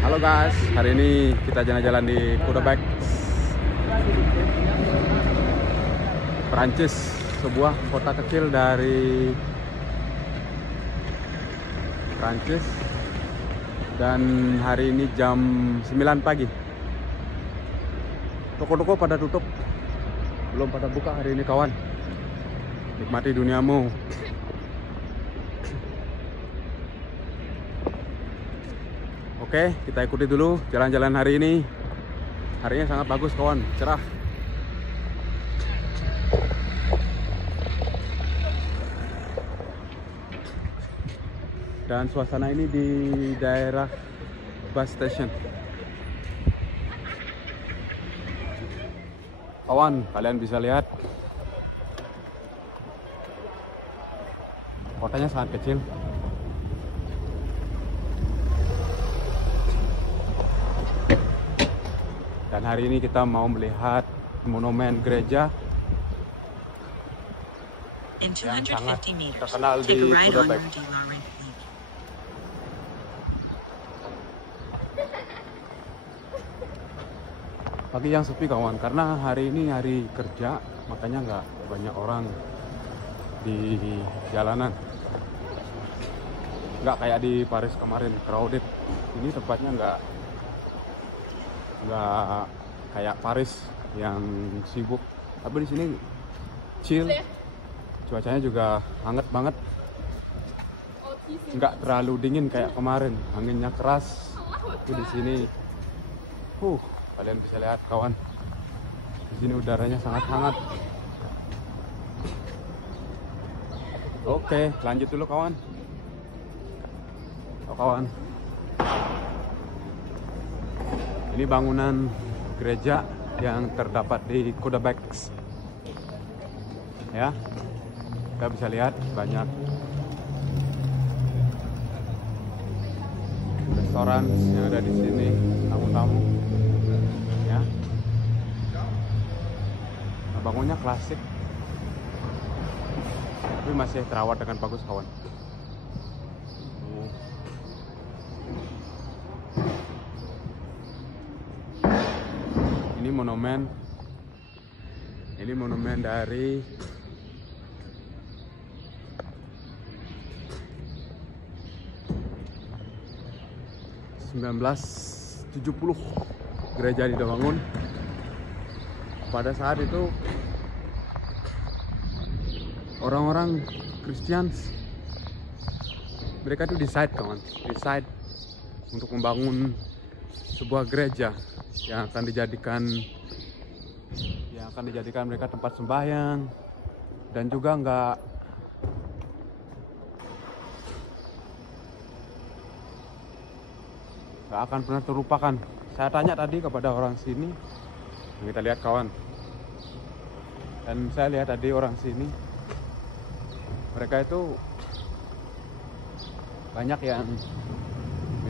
Halo guys, hari ini kita jalan-jalan di Cuddebec, Perancis, sebuah kota kecil dari Perancis. Dan hari ini jam 9 pagi. Toko-toko pada tutup, belum pada buka hari ini kawan. Nikmati duniamu. Oke, kita ikuti dulu jalan-jalan hari ini. Harinya sangat bagus kawan, cerah. Dan suasana ini di daerah bus station. Kawan, kalian bisa lihat kotanya sangat kecil. Dan hari ini kita mau melihat monumen gereja In yang sangat 250 meters, terkenal take di a right on Cuddebec. Rue de la République. Pagi yang sepi kawan, karena hari ini hari kerja, makanya nggak banyak orang di jalanan. Nggak kayak di Paris kemarin, crowded. Ini tempatnya nggak kayak Paris yang sibuk. Tapi di sini chill, cuacanya juga hangat banget. Nggak terlalu dingin kayak kemarin, anginnya keras. Tapi di sini, kalian bisa lihat kawan, di sini udaranya sangat hangat. Oke, lanjut dulu kawan. Kawan, ini bangunan gereja yang terdapat di Cuddebec. Ya, kita bisa lihat banyak restoran yang ada di sini, tamu-tamu. Ya, nah, bangunnya klasik, tapi masih terawat dengan bagus kawan. Ini monumen dari (1970). Gereja dibangun pada saat itu. Orang-orang Kristen mereka tuh decide kawan, untuk membangun sebuah gereja yang akan dijadikan mereka tempat sembahyang, dan juga nggak akan pernah terlupakan. Saya tanya tadi kepada orang sini, kita lihat kawan, dan saya lihat tadi orang sini, mereka itu banyak yang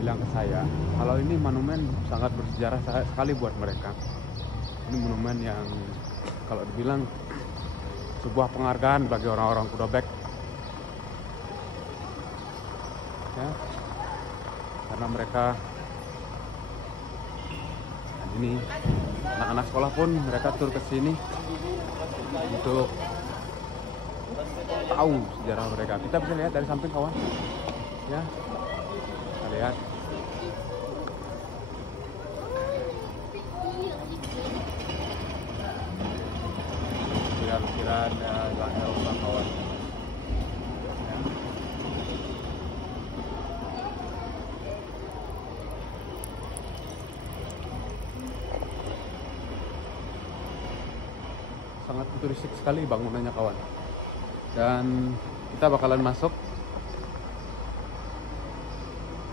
bilang ke saya kalau ini monumen sangat bersejarah sekali buat mereka. Ini monumen yang kalau dibilang sebuah penghargaan bagi orang-orang Cuddebec, ya, karena mereka, dan ini anak-anak sekolah pun mereka tur ke sini untuk tahu sejarah mereka. Kita bisa lihat dari samping kawan, ya, kita lihat. Kira-kira ada orang kawan. Ya. Sangat futuristik sekali bangunannya kawan. Dan kita bakalan masuk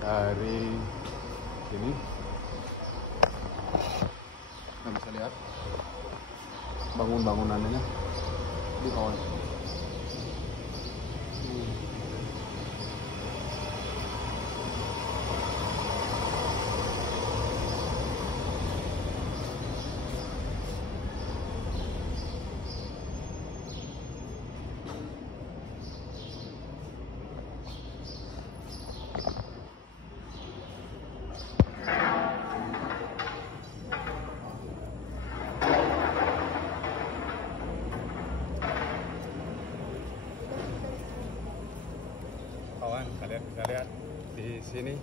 dari sini. Kita bisa lihat bangunannya di kawan. sini.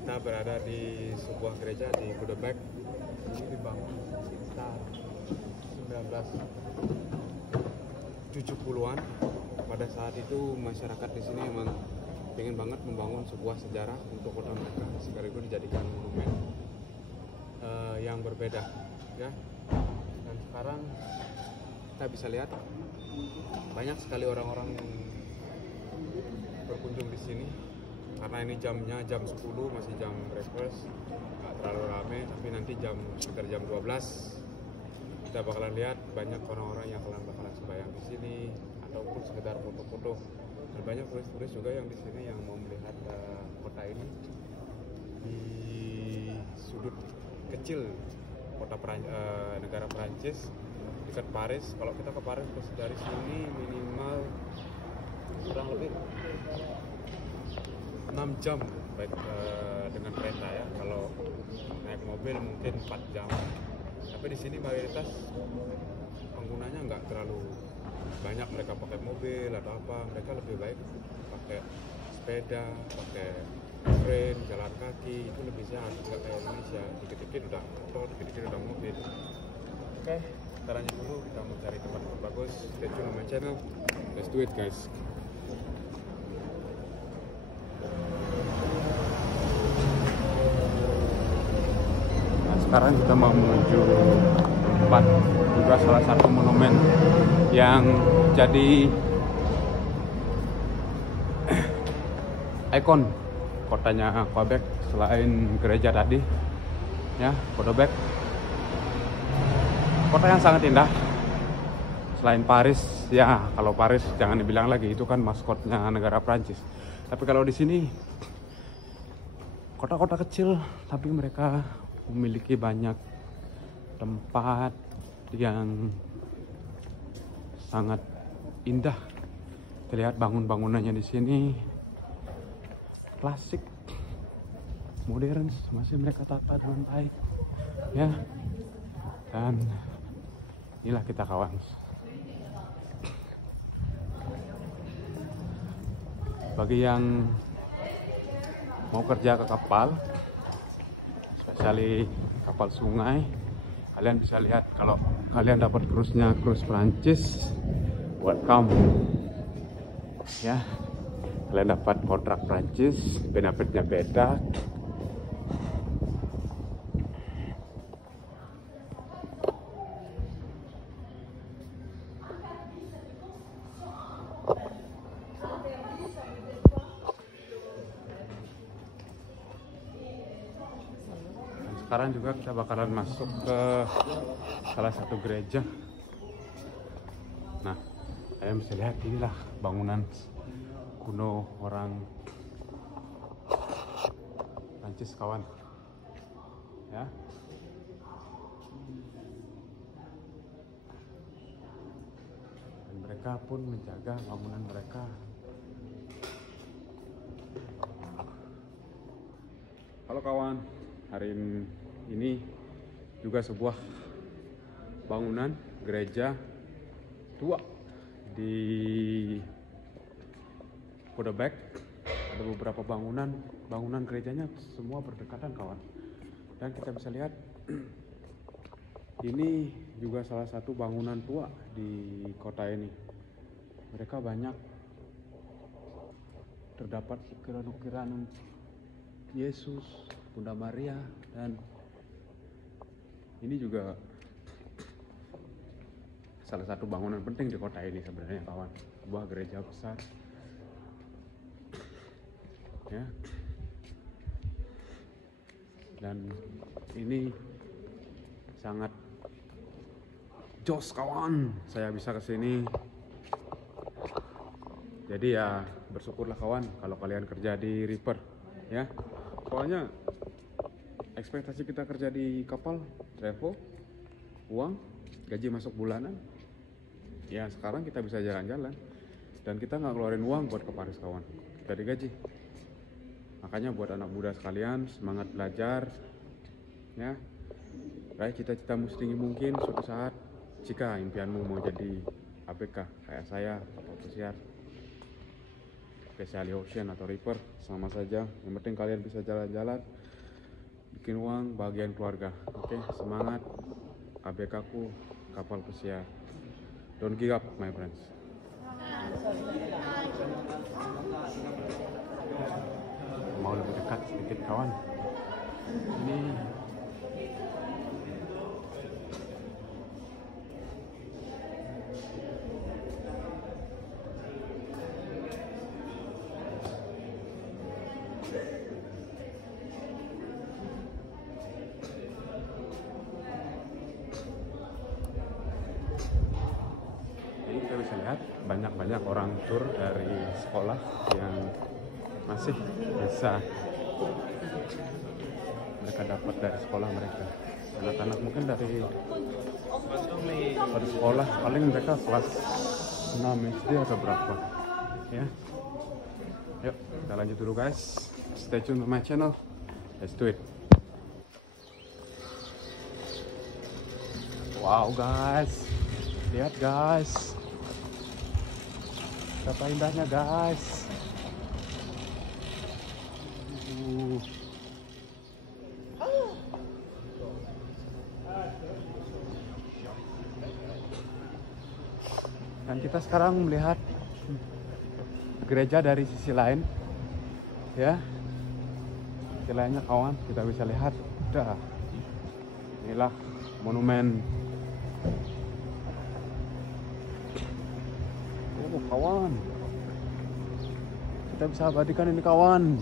Kita berada di sebuah gereja di Budebek. Ini dibangun sekitar 1970-an. Pada saat itu masyarakat di sini memang pengen banget membangun sebuah sejarah untuk kota mereka, sekaligus dijadikan monumen yang berbeda, ya. Dan sekarang kita bisa lihat banyak sekali orang-orang yang berkunjung di sini. Karena ini jamnya jam 10, masih jam breakfast, nggak terlalu rame. Tapi nanti sekitar jam 12 kita bakalan lihat banyak orang-orang yang bakalan sembahyang di sini ataupun sekedar foto-foto. Dan banyak turis-turis juga yang di sini yang mau melihat kota ini di sudut kecil negara Perancis dekat Paris. Kalau kita ke Paris dari sini minimal kurang lebih 6 jam baik dengan kereta, ya. Kalau naik mobil mungkin 4 jam. Tapi di sini mayoritas penggunanya nggak terlalu banyak mereka pakai mobil atau apa. Mereka lebih baik pakai sepeda, pakai tren, jalan kaki. Itu lebih sehat, nggak kayak Indonesia. Dikit-dikit udah motor, dikit-dikit udah mobil. Oke, kita lanjut dulu. Kita mau cari tempat yang bagus. Stay tune on my channel. Let's do it, guys. Sekarang kita mau menuju tempat juga salah satu monumen yang jadi ikon kotanya Quebec selain gereja tadi, ya. Quebec kota yang sangat indah selain Paris, ya. Kalau Paris jangan dibilang lagi, itu kan maskotnya negara Prancis. Tapi kalau di sini kota-kota kecil tapi mereka memiliki banyak tempat yang sangat indah. Terlihat bangunannya di sini klasik, modern, masih mereka tata dengan baik, ya. Dan inilah kita, kawan. Bagi yang mau kerja ke kapal, spesiali kapal sungai, kalian bisa lihat kalau kalian dapat cruise-nya, cruise Prancis, welcome, ya. Kalian dapat kontrak Prancis, benefitnya beda. Sekarang juga kita bakalan masuk ke salah satu gereja. Nah, kalian bisa lihat inilah bangunan kuno orang Prancis, kawan, ya. Dan mereka pun menjaga bangunan mereka. Halo kawan, hari ini juga sebuah bangunan gereja tua di Budebek. Ada beberapa bangunan gerejanya semua berdekatan, kawan. Dan kita bisa lihat ini juga salah satu bangunan tua di kota ini. Mereka banyak terdapat ukiran-ukiran Yesus, Bunda Maria, dan ini juga salah satu bangunan penting di kota ini sebenarnya, kawan. Sebuah gereja besar, ya. Dan ini sangat jos, kawan. Saya bisa kesini. Jadi ya bersyukurlah, kawan, kalau kalian kerja di Reaper, ya. Soalnya ekspektasi kita kerja di kapal, travel, uang, gaji masuk bulanan. Ya sekarang kita bisa jalan-jalan dan kita nggak ngeluarin uang buat ke Paris, kawan. Kita digaji. Makanya buat anak muda sekalian, semangat belajar, ya. Raih cita-citamu setinggi mungkin. Suatu saat jika impianmu mau jadi ABK kayak saya, kapal pesiar, ke Sally Ocean atau River, sama saja. Yang penting kalian bisa jalan-jalan, bikin uang, bagian keluarga. Oke, semangat. ABK ku kapal pesiar. Don't give up, my friends. Mau lebih dekat sedikit kawan. Ini kita bisa lihat banyak orang tur dari sekolah yang masih bisa mereka dapat dari sekolah mereka. Anak-anak mungkin dari sekolah paling mereka kelas 6 SD atau berapa ya. Yuk kita lanjut dulu guys, stay tune to my channel, let's do it. Wow guys, lihat guys, betapa indahnya guys. Dan kita sekarang melihat gereja dari sisi lain ya. Sisi lainnya kawan, kita bisa lihat dah, inilah monumen. Oh kawan, kita bisa abadikan ini kawan.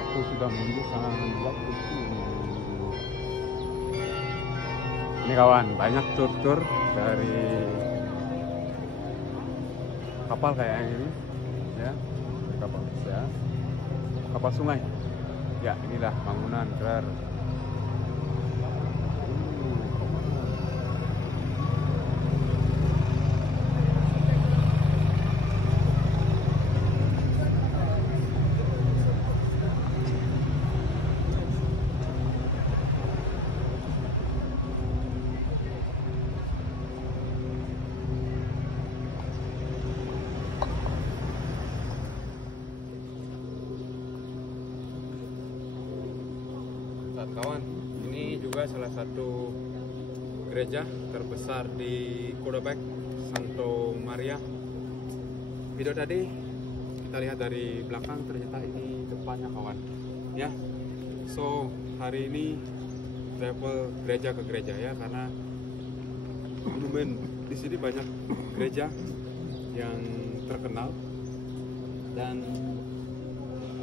Aku sudah menunjukkan waktu itu. Ini kawan, banyak tur-tur dari kapal kayak ini ya, kapal ya, kapal sungai ya. Inilah bangunan keren. Kawan, ini juga salah satu gereja terbesar di Codebek, Santo Maria. Video tadi kita lihat dari belakang, ternyata ini depannya kawan ya. So hari ini travel gereja ke gereja ya, karena monumen di sini banyak gereja yang terkenal dan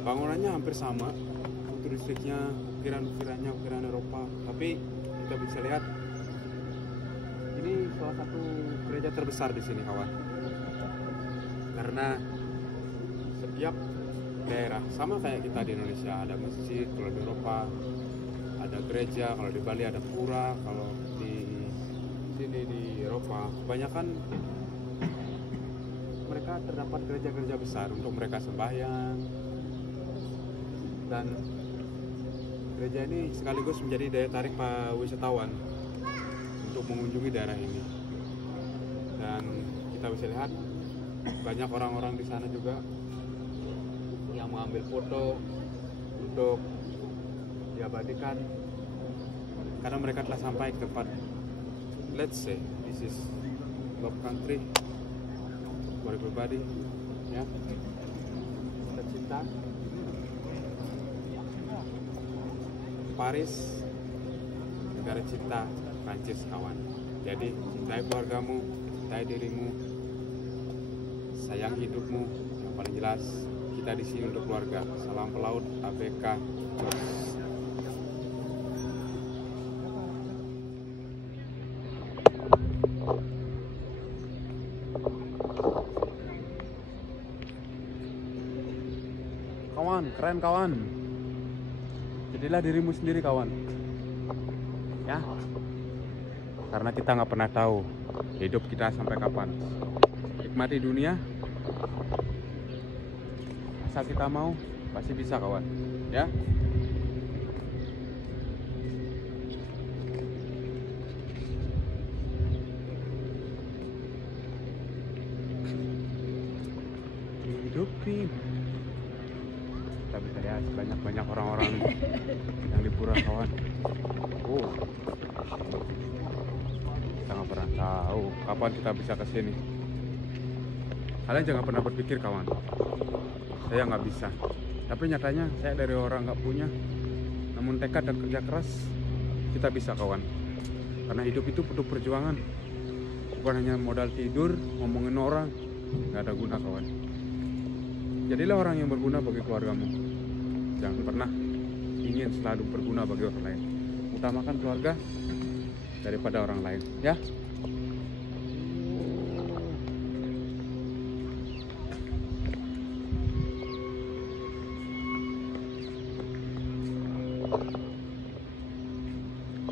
bangunannya hampir sama. Untuk listriknya ukiran Eropa, tapi kita bisa lihat ini salah satu gereja terbesar di sini kawan, karena setiap daerah sama kayak kita di Indonesia, ada masjid. Kalau di Eropa ada gereja, kalau di Bali ada pura, kalau di sini di Eropa kebanyakan mereka terdapat gereja-gereja besar untuk mereka sembahyang. Dan gereja ini sekaligus menjadi daya tarik para wisatawan untuk mengunjungi daerah ini. Dan kita bisa lihat banyak orang-orang di sana juga yang mengambil foto untuk diabadikan, karena mereka telah sampai ke tempat, let's say this is love country for everybody ya. Kita cinta Paris, negara cinta Prancis kawan. Jadi cintai keluargamu, cintai dirimu, sayang hidupmu. Yang paling jelas kita di sini untuk keluarga. Salam pelaut ABK. Kawan, keren kawan. Jadilah dirimu sendiri kawan ya, karena kita nggak pernah tahu hidup kita sampai kapan. Nikmati dunia, Asal kita mau, pasti bisa kawan. Ya. Hidupin. Kita bisa lihat banyak orang-orang yang liburan kawan. Oh, kita nggak pernah tahu kapan kita bisa ke sini. Kalian jangan pernah berpikir kawan, saya nggak bisa. Tapi nyatanya saya dari orang nggak punya, namun tekad dan kerja keras kita bisa kawan. Karena hidup itu penuh perjuangan, bukan hanya modal tidur, ngomongin orang, nggak ada guna kawan. Jadilah orang yang berguna bagi keluargamu. Jangan pernah ingin selalu berguna bagi orang lain. Utamakan keluarga daripada orang lain, ya.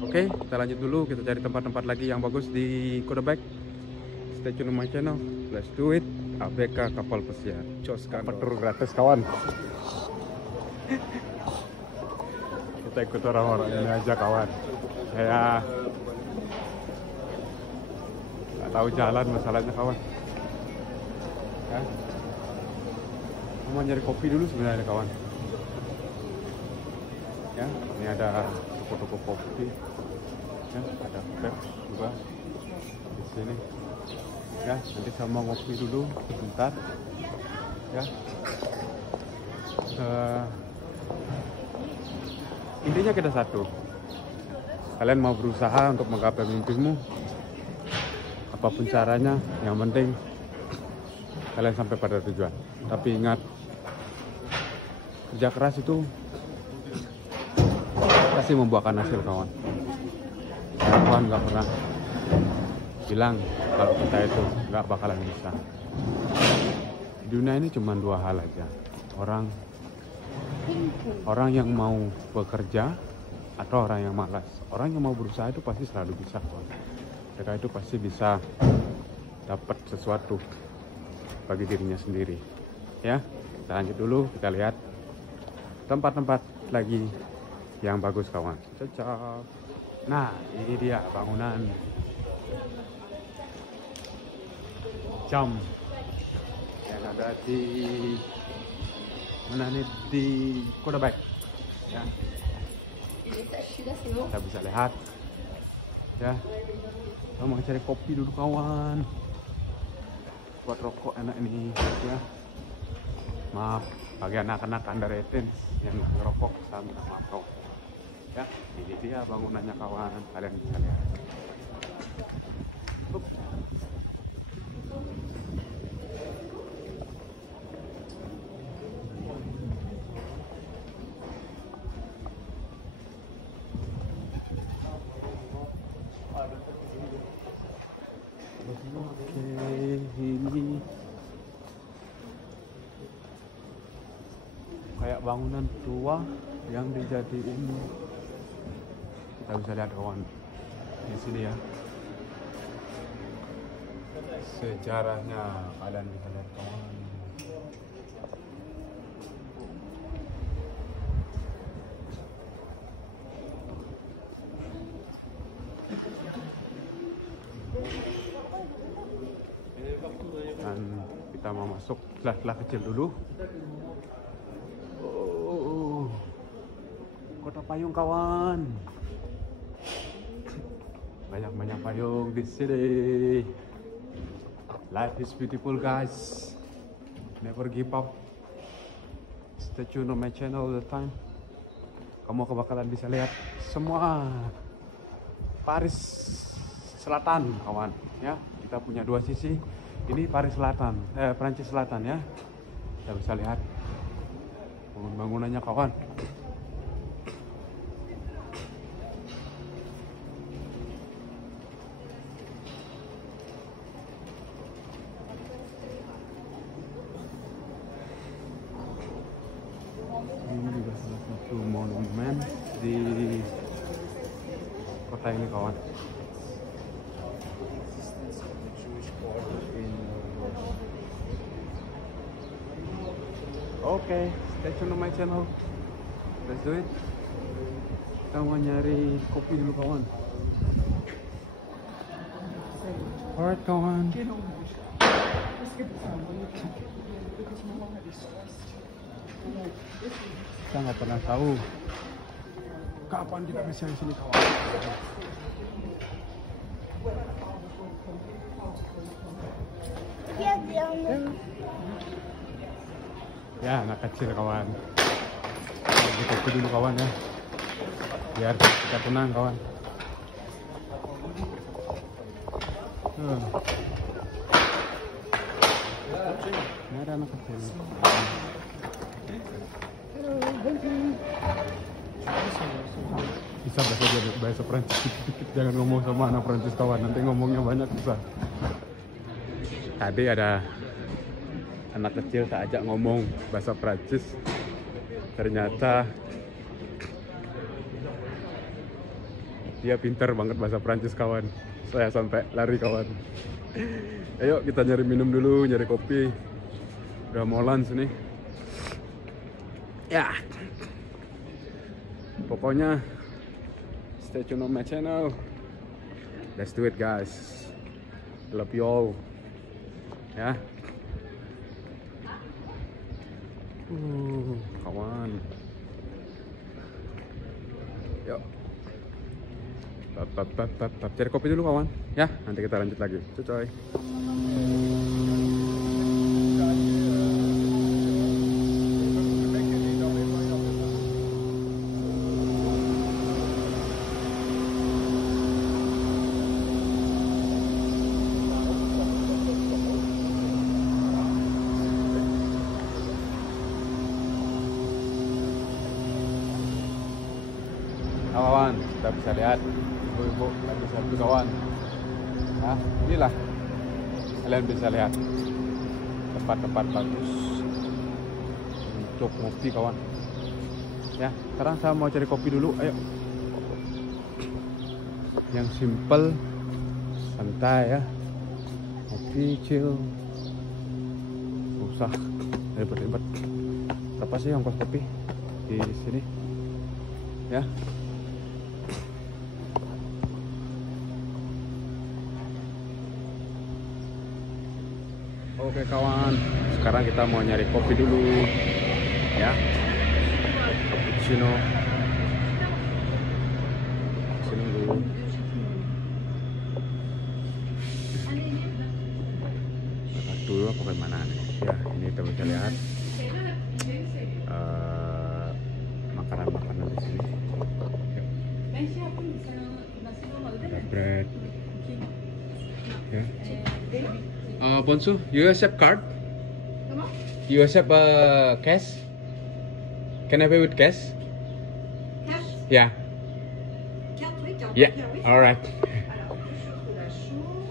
Oke, kita lanjut dulu. Kita cari tempat-tempat lagi yang bagus di Kuta Baik. Stay tune on my channel. Let's do it. ABK kapal pesiar. Cos tur gratis kawan. Kita ikut orang-orang ini aja kawan. Saya nggak tahu jalan masalahnya kawan. Ya. Mau nyari kopi dulu sebenarnya kawan. Ya, ini ada toko-toko kopi. Ya, ada vape juga di sini. Ya, nanti sama ngopi dulu sebentar. Ya. Intinya kita satu. Kalian mau berusaha untuk menggapai mimpimu, apapun caranya, yang penting kalian sampai pada tujuan. Tapi ingat, kerja keras itu pasti membuahkan hasil kawan. Kawan nggak pernah bilang kalau kita itu nggak bakalan bisa. Di dunia ini cuma dua hal aja. Orang yang mau bekerja atau orang yang malas. Orang yang mau berusaha itu pasti selalu bisa kawan. Mereka itu pasti bisa dapat sesuatu bagi dirinya sendiri. Ya, kita lanjut dulu. Kita lihat tempat-tempat lagi yang bagus kawan. Cocok. Nah, ini dia bangunan jam yang ada di mana nih, di Kuta Baik. Ya. Kita bisa lihat. Ya. Kita mau cari kopi dulu kawan. Buat rokok enak ini. Ya. Maaf bagi anak-anak under 18 yang nggak ngerokok, saya minta maaf kawan. Ya, ini dia bangunannya kawan, kalian bisa lihat. Oke, ini kayak bangunan tua yang dijadiin. Kita bisa lihat kawan di sini ya, sejarahnya kalian bisa lihat kawan. Dan kita mau masuk kelas-kelas kecil dulu. Oh, Kota Payung kawan. Banyak payung di sini. Life is beautiful guys. Never give up. Stay tune on my channel all the time. Kamu bakalan bisa lihat semua Paris Selatan kawan. Ya, kita punya dua sisi. Ini Paris Selatan, Prancis Selatan ya. Kita bisa lihat bangunannya kawan. Ini juga salah satu monumen di kota ini kawan. Oke, stay tune on my channel. Let's do it. Kita mau nyari kopi dulu kawan. Alright kawan. Kita nggak pernah tahu kapan kita bisa di sini kawan. Ya, anak kecil kawan. Kita kopi dulu kawan ya. Biar kita tenang kawan. Ini ada anak kecil. Bisa bahasa Prancis dikit-dikit. Jangan ngomong sama anak Prancis kawan. Nanti ngomongnya banyak bisa. Tadi ada anak kecil tak ajak ngomong bahasa Prancis. Ternyata dia pintar banget bahasa Prancis kawan. Saya sampai lari kawan. Ayo kita nyari minum dulu, nyari kopi. Udah mau lunch nih. Ya. Pokoknya stay tune on my channel. Let's do it guys. Love you all. Ya. Kawan. Yuk. Cari kopi dulu kawan. Ya, nanti kita lanjut lagi. Cuy. Kawan, kita bisa lihat ibu-ibu lagi satu kawan. Nah, inilah kalian bisa lihat tempat-tempat bagus untuk ngopi kawan. Ya, sekarang saya mau cari kopi dulu. Ayo, yang simple, santai ya, kopi chill, nggak usah ribet-ribet. Berapa sih ongkos kopi di sini? Ya. Oke kawan, sekarang kita mau nyari kopi dulu ya, cappuccino dulu. Dulu apa gimana nih? Ya ini kita bisa lihat makanan-makanan di sini. Ada bread ya. Bonsu, you accept card? You accept cash? Can I pay with cash? Cash? Yeah. Carte, oui, carte. Yeah. Oui. All right. Alors, le chocolat chaud.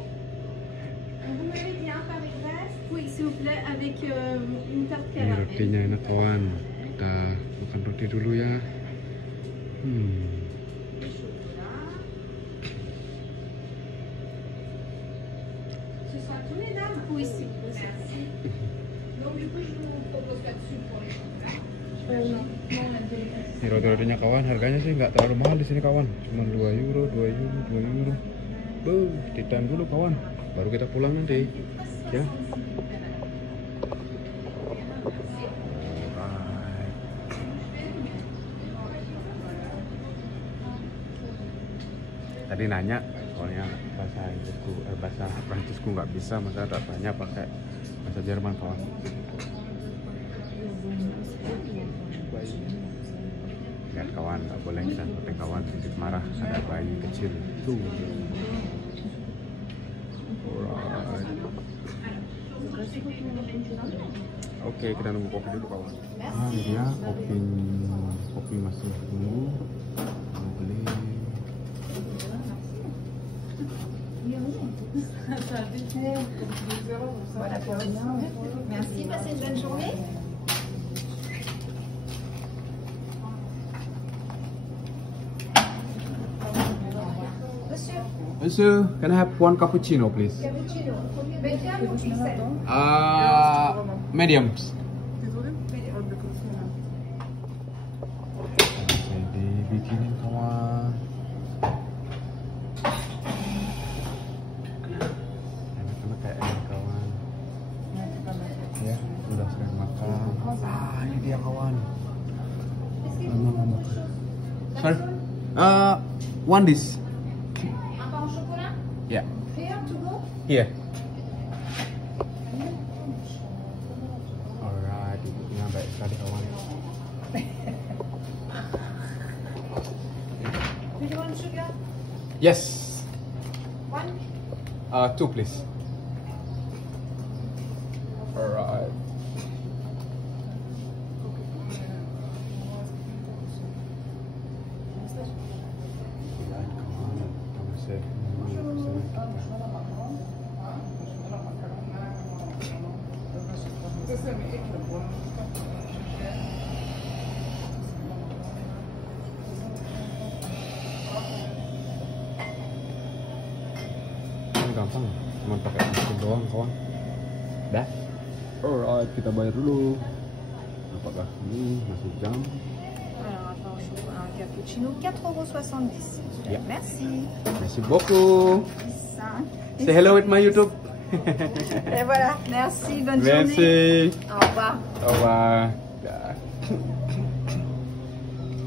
Vous m'avez dit un pain avec glace? Oui, s'il vous plaît, avec une tarte Ini caramel. rotinya enak kawan. Kita makan roti dulu ya. Le chocolat. Ce sera tous les dames? Oui, si. Merci. Donc, du coup, je vous propose là-dessus pour les chocolats. Ini roti-rotinya kawan, harganya sih nggak terlalu mahal di sini kawan. Cuma 2 euro, 2 euro, 2 euro. Titan dulu kawan. Baru kita pulang nanti. Ya. Tadi nanya soalnya bahasa Inggrisku, bahasa Prancisku nggak bisa, masa tak tanya pakai bahasa Jerman kawan. Lihat kawan, nggak boleh kita penting kawan, sedikit marah, ada bayi kecil tuh. Alright. Oke, kita nunggu kopi dulu kawan. Nah, ini dia kopi masih tunggu. Mau beli. Merci, passez une bonne journée. Monsieur, can I have one cappuccino please? Cappuccino. Medium ou XL? Mediums. Sorry. One dish. Un pain au chocolat? Yeah. Here to go? Here. Alright, ibunya baik sekali kawan. Do you want sugar? Yes. One? Two please. Alright. Ini gampang, cuma pakai mesin doang kawan. Dah. Alright, kita bayar dulu. Apakah ini masih jam? Alors, attends, je veux un cappuccino, 4,70 €. Ya. Merci. Merci beaucoup. Ça. Say hello with my YouTube. Et voilà, merci, bonne journée. Merci. Au revoir. Bye. Dah.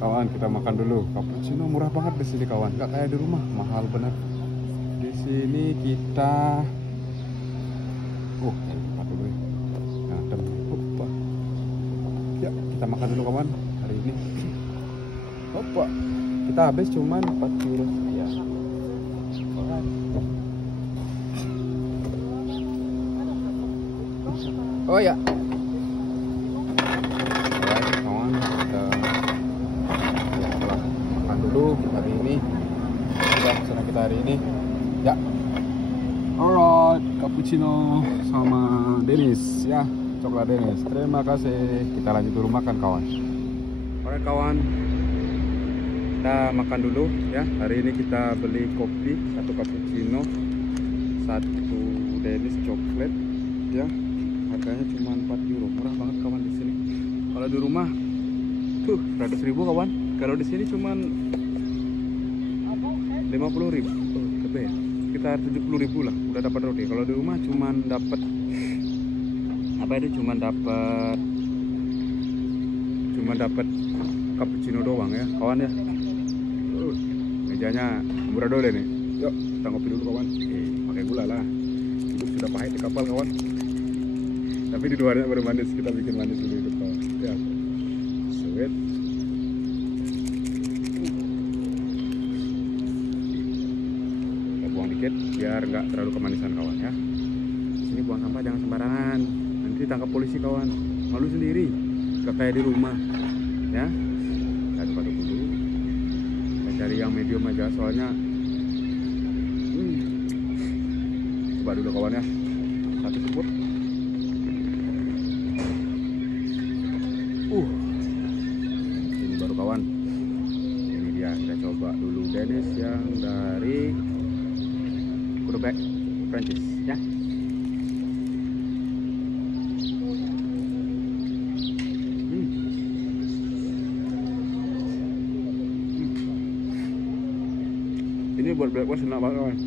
Kawan, kita makan dulu. Cappuccino murah banget di sini kawan. Nggak kayak di rumah, mahal bener. Di sini kita tempat dulu ya. Ngadem. Hoppa. Ya, kita makan dulu kawan hari ini. Hoppa. Kita habis cuman 4 euro. Ya. Alright. Oh ya. Alright, kawan, kita setelah makan dulu hari ini. Sudah pesanan kita hari ini. Ya. Alright, cappuccino sama Dennis ya, coklat Dennis. Terima kasih. Kita lanjut dulu makan kawan. Alright kawan, kita makan dulu ya. Hari ini kita beli kopi, satu cappuccino, satu Dennis coklat ya. Harganya cuma 4 euro, murah banget kawan di sini. Kalau di rumah tuh 100.000 kawan. Kalau di sini cuma 50.000. Oh, lebih ya. Sekitar 70.000 lah udah dapat roti. Kalau di rumah cuman dapat apa itu, cuman dapat cappuccino doang ya kawan ya. Mejanya murah dole nih. Yuk kita ngopi dulu kawan. Pakai gula lah, hidup sudah pahit di kapal kawan, tapi di luarnya baru manis. Kita bikin manis dulu hidup kawan ya. Sweet. Dikit biar nggak terlalu kemanisan kawan ya. Sini buang sampah jangan sembarangan, nanti ditangkap polisi kawan, malu sendiri, gak kayak di rumah ya. Kita aduk dulu, kita cari yang medium aja soalnya. Coba dulu kawan ya, satu siput. Ini baru kawan, ini dia. Kita coba dulu Dennis yang dari Quebec, Prancis ya. Ini buat breakfast enak banget kawan.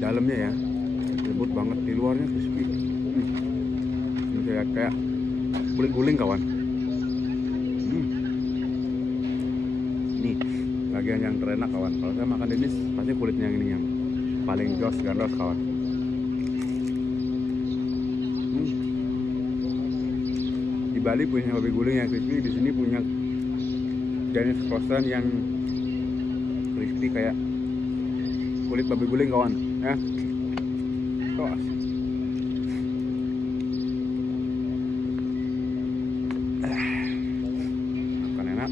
Dalamnya ya lembut banget, di luarnya crispy. Ini kayak kulit guling kawan. Nih bagian yang terenak kawan. Kalau saya makan Dennis pasti kulitnya yang ini yang paling jos gandos kawan. Di Bali punya babi guling yang crispy, di sini punya Dennis frozen yang crispy kayak kulit babi guling kawan ya. Tos. Makan enak.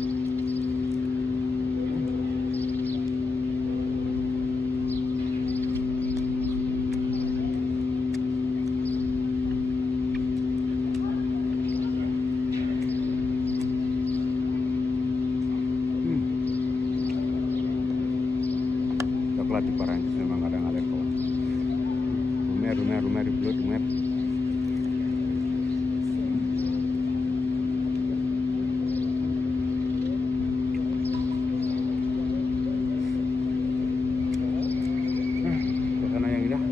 Coklat di Perancis memang kadang-kadang kawan. Lumer di belut lumer. Suasana yang indah,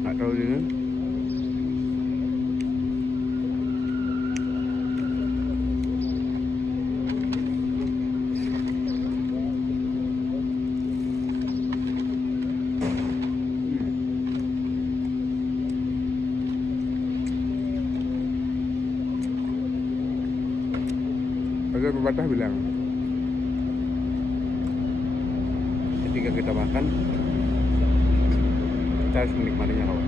nggak terlalu dingin. Ada pepatah bilang, ketika kita makan, kita harus menikmatinya kawan.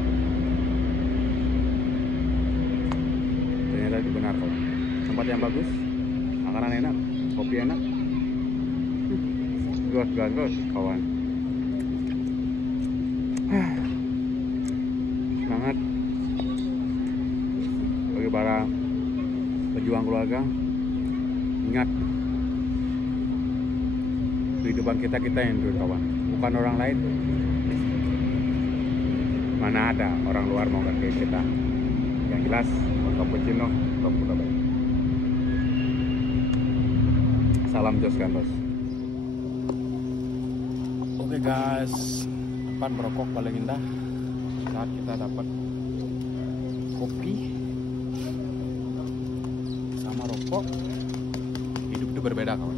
Ternyata itu benar kawan. Tempat yang bagus, makanan enak, kopi enak, gas kawan. Semangat bagi para pejuang keluarga. Ingat, kehidupan kita yang dulu kawan, bukan orang lain. Mana ada orang luar mau kayak kita. Yang jelas, cappuccino, udah baik. Salam Jos Gandos. Oke guys, tempat merokok paling indah saat kita dapat kopi sama rokok. Hidup itu berbeda kawan.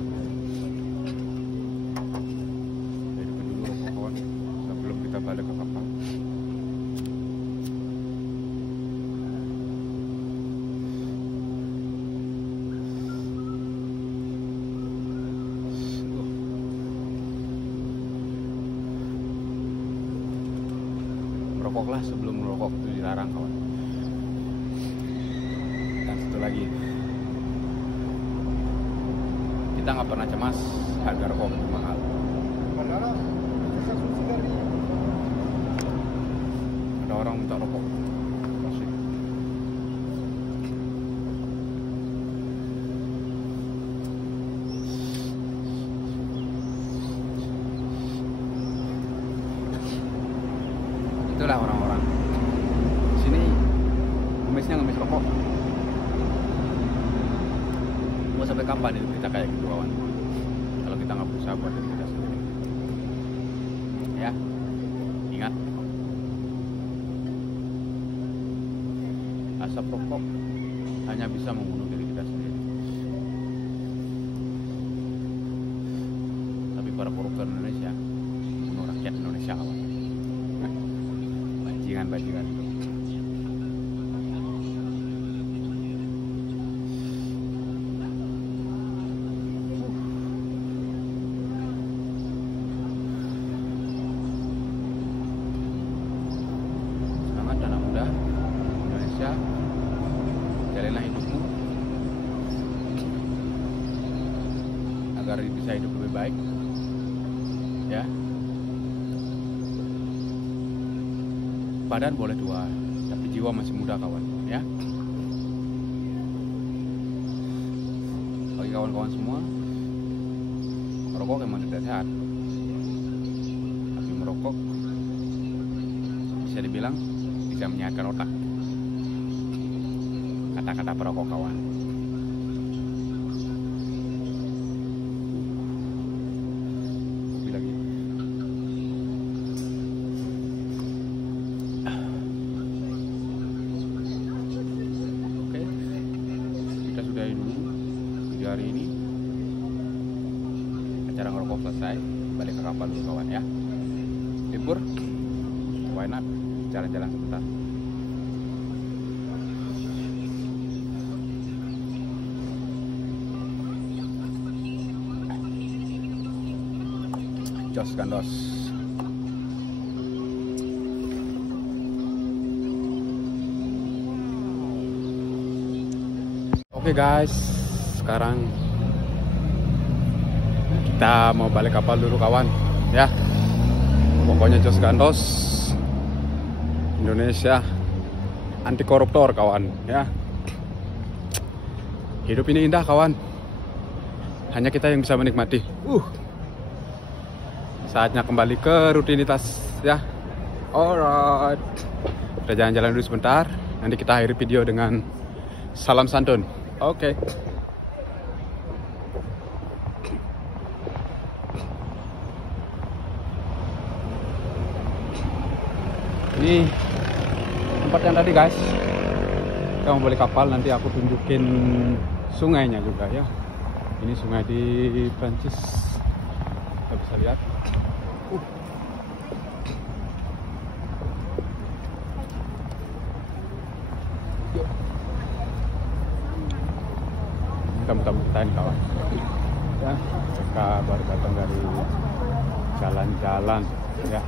Hidup dulu rokok kawan sebelum kita balik ke kapal. Merokoklah sebelum merokok itu dilarang kawan. Dan satu lagi, kita nggak pernah cemas harga rokok itu mahal. Ada orang minta rokok masih. Itulah orang-orang sini ngemisnya ngemis rokok. Mau sampai kapan itu kita kayak gitu kawan? Kalau kita nggak berusaha buat diri kita sendiri, ya ingat, asap rokok hanya bisa membunuh diri kita sendiri. Tapi para koruptor Indonesia bunuh rakyat Indonesia kawan. Bajingan. Semangat anak muda Indonesia, jalilah hidupmu agar bisa hidup lebih baik, ya. Badan boleh tua, tapi jiwa masih muda kawan, ya. Bagi kawan-kawan semua, merokok emang tidak sehat. Tapi merokok bisa dibilang bisa menyehatkan otak. Kata-kata perokok kawan. Kopi lagi. Sudahi dulu video hari ini. Acara ngerokok selesai, balik ke kapal dulu kawan ya. Libur, why not? Jalan-jalan sebentar. Jos Gandos. Oke guys, sekarang kita mau balik kapal dulu kawan, ya. Pokoknya Jos Gandos, Indonesia anti koruptor kawan, ya. Hidup ini indah kawan, hanya kita yang bisa menikmati. Saatnya kembali ke rutinitas, ya. Alright, kita jalan-jalan dulu sebentar. Nanti kita akhiri video dengan salam santun. Oke. Ini tempat yang tadi guys. Kita mau balik kapal, nanti aku tunjukin sungainya juga ya. Ini sungai di Prancis. Kita bisa lihat. tamu-tamu kita ini kawan. Ya, mereka baru datang dari jalan-jalan ya.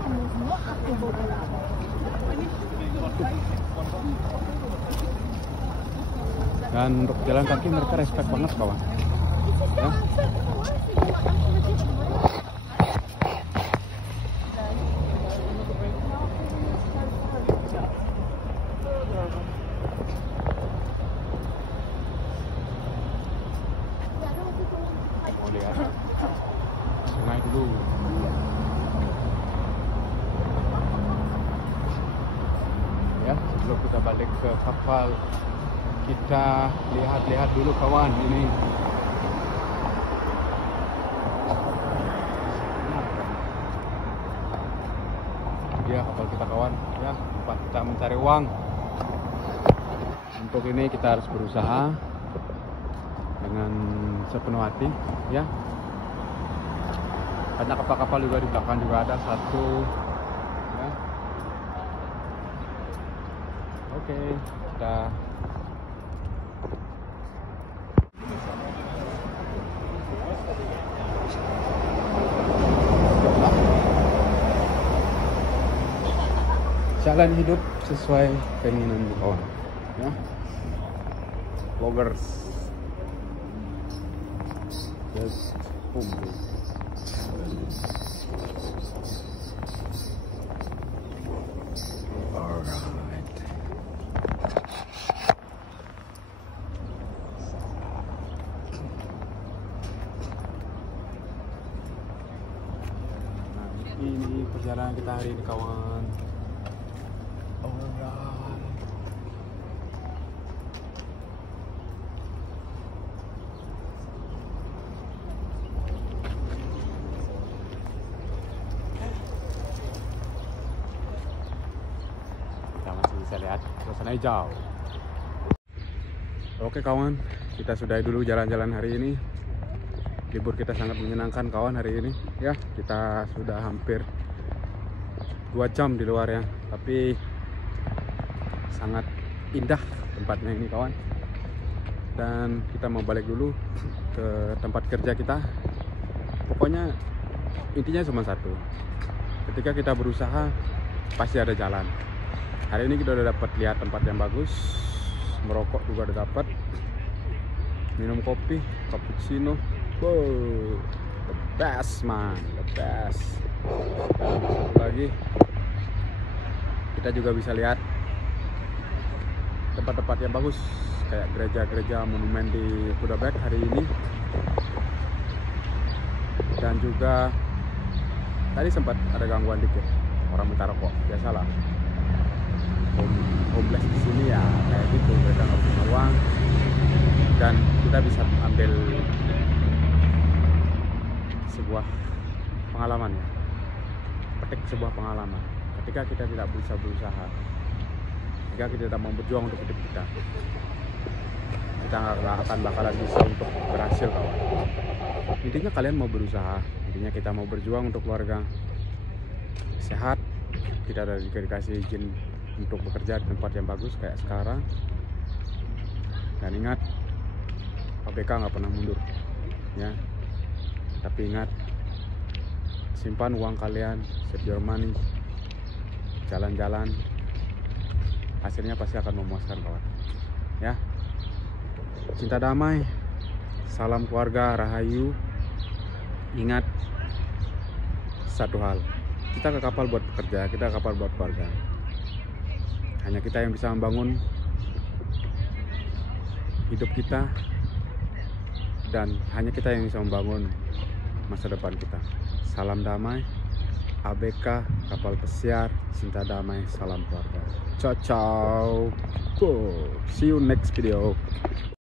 Dan untuk jalan kaki mereka respect banget kawan ya. Mau lihat sungai dulu. Ya, sebelum kita balik ke kapal, kita lihat-lihat dulu kawan ini. Ya, kapal kita kawan ya, tempat kita mencari uang. Untuk ini kita harus berusaha dengan sepenuh hati ya. Banyak kapal-kapal juga di belakang juga ada satu ya. Oke, kita jalan hidup sesuai keinginan kawan ya. Vloggers just humble. Alright. Nah, ini perjalanan kita hari ini kawan. Alright. Kita masih bisa lihat suasana hijau. Oke kawan, kita sudahi dulu jalan-jalan hari ini. Libur kita sangat menyenangkan kawan hari ini ya. Kita sudah hampir 2 jam di luar ya, tapi sangat indah tempatnya ini kawan. Dan kita mau balik dulu ke tempat kerja kita. Pokoknya intinya cuma satu, ketika kita berusaha pasti ada jalan. Hari ini kita udah dapat lihat tempat yang bagus, merokok juga udah dapat, minum kopi cappuccino, wow, the best man, the best. Dan satu lagi kita juga bisa lihat tempat-tempat yang bagus kayak gereja-gereja monumen di Kudabek hari ini. Dan juga tadi sempat ada gangguan dikit, orang minta rokok, biasalah homeless di sini ya kayak gitu, mereka nggak punya uang. Dan kita bisa ambil sebuah pengalaman ya, petik sebuah pengalaman ketika kita tidak bisa berusaha, ketika kita tidak mau berjuang untuk hidup kita nggak akan bakalan bisa untuk berhasil kawan. Intinya kalian mau berusaha, intinya kita mau berjuang untuk keluarga sehat, kita udah dikasih izin untuk bekerja di tempat yang bagus kayak sekarang. Dan ingat, ABK nggak pernah mundur ya. Tapi ingat, simpan uang kalian, save your money, jalan-jalan, hasilnya pasti akan memuaskan kawan ya. Cinta damai, salam keluarga, rahayu. Ingat satu hal, kita ke kapal buat bekerja, kita ke kapal buat keluarga. Hanya kita yang bisa membangun hidup kita, dan hanya kita yang bisa membangun masa depan kita. Salam damai, ABK kapal pesiar, cinta damai, salam keluarga. Ciao ciao, go, see you next video.